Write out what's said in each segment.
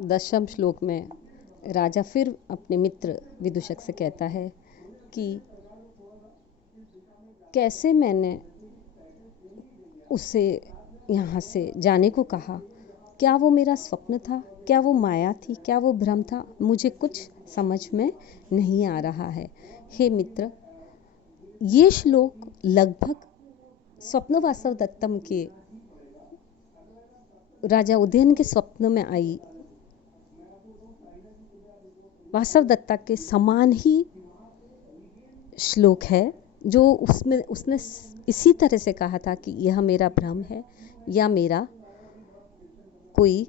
10वें श्लोक में राजा फिर अपने मित्र विदूषक से कहता है कि कैसे मैंने उसे यहाँ से जाने को कहा, क्या वो मेरा स्वप्न था, क्या वो माया थी, क्या वो भ्रम था, मुझे कुछ समझ में नहीं आ रहा है। हे मित्र, ये श्लोक लगभग स्वप्न वासव दत्तम के राजा उदयन के स्वप्न में आई वासव दत्ता के समान ही श्लोक है, जो उसमें उसने इसी तरह से कहा था कि यह मेरा भ्रम है या मेरा कोई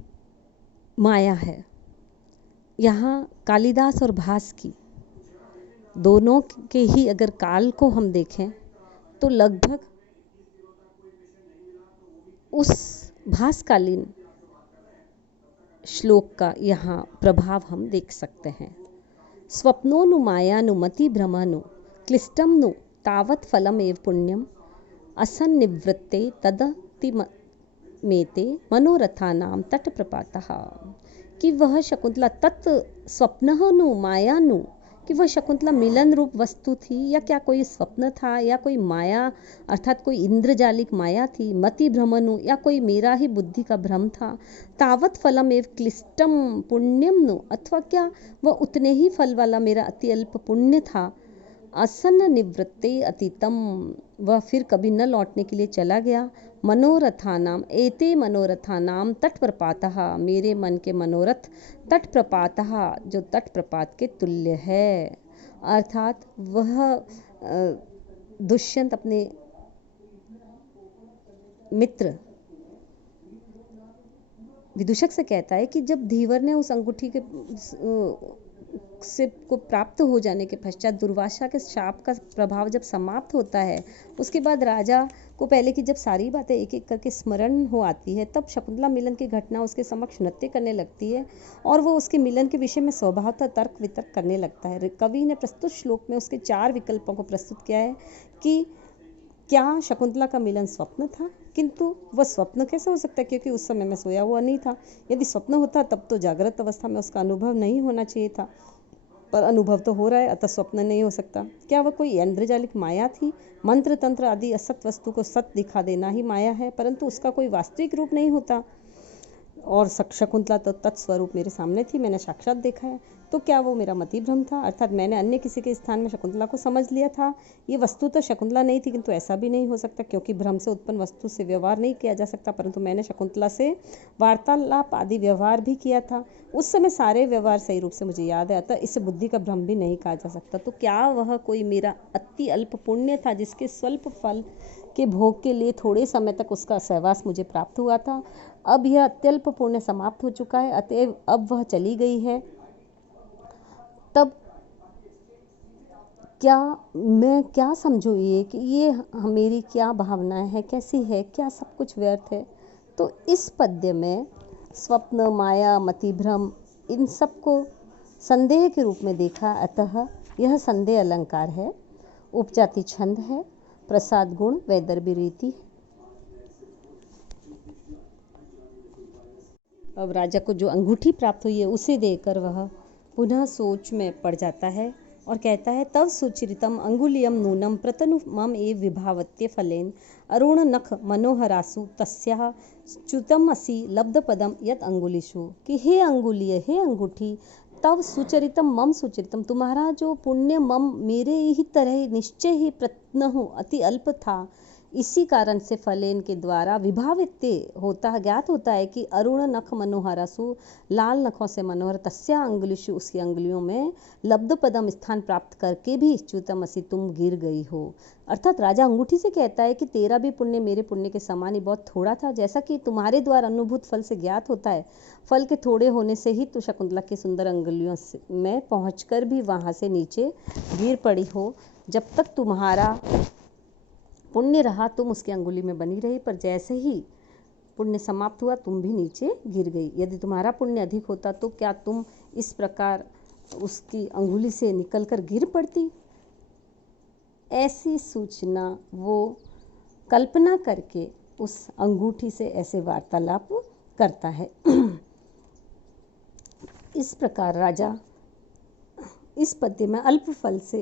माया है। यहाँ कालिदास और भास की दोनों के ही अगर काल को हम देखें तो लगभग उस भासकालीन श्लोक का यहाँ प्रभाव हम देख सकते हैं। स्वप्नोनु मायानु मति भ्रमनु क्लिष्टम नु तावत् फलम एव पुण्यम असन्निवृत्ते तदति मेते मनोरथानाम तट प्रपातः। कि वह शकुंतला तत् स्वप्नः नु मायानु, कि वह शकुंतला मिलन रूप वस्तु थी या क्या कोई स्वप्न था या कोई माया अर्थात कोई इंद्रजालिक माया थी, मति भ्रमनु या कोई मेरा ही बुद्धि का भ्रम था, तावत फलम एव क्लिष्टम पुण्यम नु, अथवा क्या वह उतने ही फल वाला मेरा अति अल्प पुण्य था, असन्न निवृत्ते अतीतम, वह फिर कभी न लौटने के लिए चला गया, मनोरथानाम एते मनोरथानाम तट प्रपातः, मेरे मन के मनोरथ तट प्रपातः, जो तट प्रपात के तुल्य है। अर्थात वह दुष्यंत अपने मित्र विदूषक से कहता है कि जब धीवर ने उस अंगूठी के से को प्राप्त हो जाने के पश्चात दुर्वासा के शाप का प्रभाव जब समाप्त होता है, उसके बाद राजा को पहले की जब सारी बातें एक एक करके स्मरण हो आती है, तब शकुंतला मिलन की घटना उसके समक्ष नृत्य करने लगती है और वो उसके मिलन के विषय में स्वभावतः तर्क वितर्क करने लगता है। कवि ने प्रस्तुत श्लोक में उसके 4 विकल्पों को प्रस्तुत किया है कि क्या शकुंतला का मिलन स्वप्न था, किंतु वह स्वप्न कैसे हो सकता है, क्योंकि उस समय में सोया हुआ नहीं था। यदि स्वप्न होता तब तो जागृत अवस्था में उसका अनुभव नहीं होना चाहिए था, पर अनुभव तो हो रहा है, अतः स्वप्न नहीं हो सकता। क्या वह कोई इंद्रजालिक माया थी? मंत्र तंत्र आदि असत वस्तु को सत दिखा देना ही माया है, परंतु उसका कोई वास्तविक रूप नहीं होता। और शकुंतला तो तत्स्वरूप मेरे सामने थी, मैंने साक्षात देखा है, तो क्या वो मेरा मति भ्रम था, अर्थात मैंने अन्य किसी के स्थान में शकुंतला को समझ लिया था। ये वस्तु तो शकुंतला नहीं थी, किंतु ऐसा भी नहीं हो सकता क्योंकि भ्रम से उत्पन्न वस्तु से व्यवहार नहीं किया जा सकता, परंतु मैंने शकुंतला से वार्तालाप आदि व्यवहार भी किया था। उस समय सारे व्यवहार सही रूप से मुझे याद है, अतः इसे बुद्धि का भ्रम भी नहीं कहा जा सकता। तो क्या वह कोई मेरा अति अल्प पुण्य था जिसके स्वल्प फल के भोग के लिए थोड़े समय तक उसका सहवास मुझे प्राप्त हुआ था? अब यह अत्यल्प पुण्य समाप्त हो चुका है, अतएव अब वह चली गई है, तब क्या मैं क्या समझूँ ये कि ये मेरी क्या भावनाएं हैं, कैसी है, क्या सब कुछ व्यर्थ है? तो इस पद्य में स्वप्न, माया, मति भ्रम, इन सब को संदेह के रूप में देखा, अतः यह संदेह अलंकार है, उपजाति छंद है, प्रसाद गुण वैदर्भी रीति। अब राजा को जो अंगूठी प्राप्त हुई है उसे देकर वह पुनः सोच में पड़ जाता है और कहता है, तव सुचरितम अंगुलियम नूनम प्रतनु मम एव विभावत्य फलेन अरुण नख मनोहरासु तस्याः च्युतम असि लब्ध पदम यत अंगुलिषु। कि हे अंगुलीय, हे अंगूठी, तव सुचरितम मम सुचरितम, तुम्हारा जो पुण्य मम मेरे ही तरह निश्चय ही प्रत्न अति अल्प था, इसी कारण से फलेन के द्वारा विभावित होता ज्ञात होता है कि अरुण नख मनोहरासु, लाल नखों से मनोहर, तस्या अंगुलिशु, उसकी अंगुलियों में लब्ध पदम स्थान प्राप्त करके भी च्युतमसि, तुम गिर गई हो। अर्थात राजा अंगूठी से कहता है कि तेरा भी पुण्य मेरे पुण्य के समान ही बहुत थोड़ा था, जैसा कि तुम्हारे द्वारा अनुभूत फल से ज्ञात होता है। फल के थोड़े होने से ही तो शकुंतला की सुंदर अंगुलियों में पहुंचकर भी वहां से नीचे गिर पड़ी हो। जब तक तुम्हारा पुण्य रहा तुम उसकी अंगुली में बनी रही, पर जैसे ही पुण्य समाप्त हुआ तुम भी नीचे गिर गई। यदि तुम्हारा पुण्य अधिक होता तो क्या तुम इस प्रकार उसकी अंगुली से निकलकर गिर पड़ती? ऐसी सूचना वो कल्पना करके उस अंगूठी से ऐसे वार्तालाप करता है। इस प्रकार राजा इस पद्य में अल्प फल से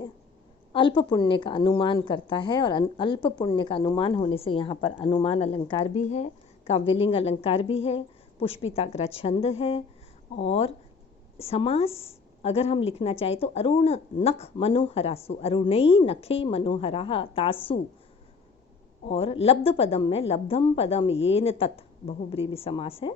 अल्प पुण्य का अनुमान करता है, और अल्प पुण्य का अनुमान होने से यहाँ पर अनुमान अलंकार भी है, काव्यलिंग अलंकार भी है, पुष्पिताग्र छंद है, और समास अगर हम लिखना चाहें तो अरुण नख मनोहरासु, अरुणई नखे मनोहरा तासु, और लब्ध पदम में लब्धम पदम येन तत् बहुब्रीहि समास है,